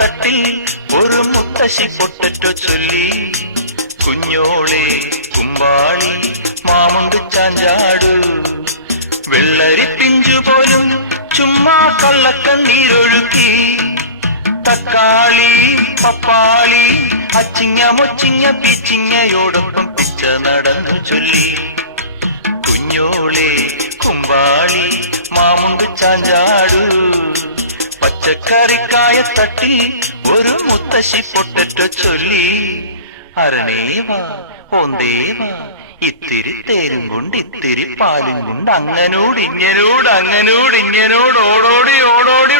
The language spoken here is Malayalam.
തട്ടിൽ ഒരു മുത്തശ്ശി പൊട്ടറ്റോ ചൊല്ലി. കുഞ്ഞോളെ കുമ്പാളി മാമുണ്ട് ചാഞ്ചാടു, വെള്ളരി പിഞ്ചുപോലും ചുമ്മാ കള്ളക്കണ്ണീരൊഴുക്കി. തക്കാളി പപ്പാളി അച്ചിങ്ങ മൊച്ചിങ്ങ പീച്ചിങ്ങയോടൊപ്പം പിച്ച നടന്നു ചൊല്ലി. കുഞ്ഞോളെ കുമ്പാളി മാമുണ്ട് ചാഞ്ചാടു, പച്ചക്കറിക്കായ തട്ടി ഒരു മുത്തശ്ശി പൊട്ടറ്റോ ചൊല്ലി. അരണേവാ ഓന്തേവാ ഇത്തിരി തേരും കൊണ്ട് ഇത്തിരി പാലും കൊണ്ട് അങ്ങനോട് ഇങ്ങനോട് അങ്ങനോട് ഇങ്ങനോട് ഓടോടി ഓടോടി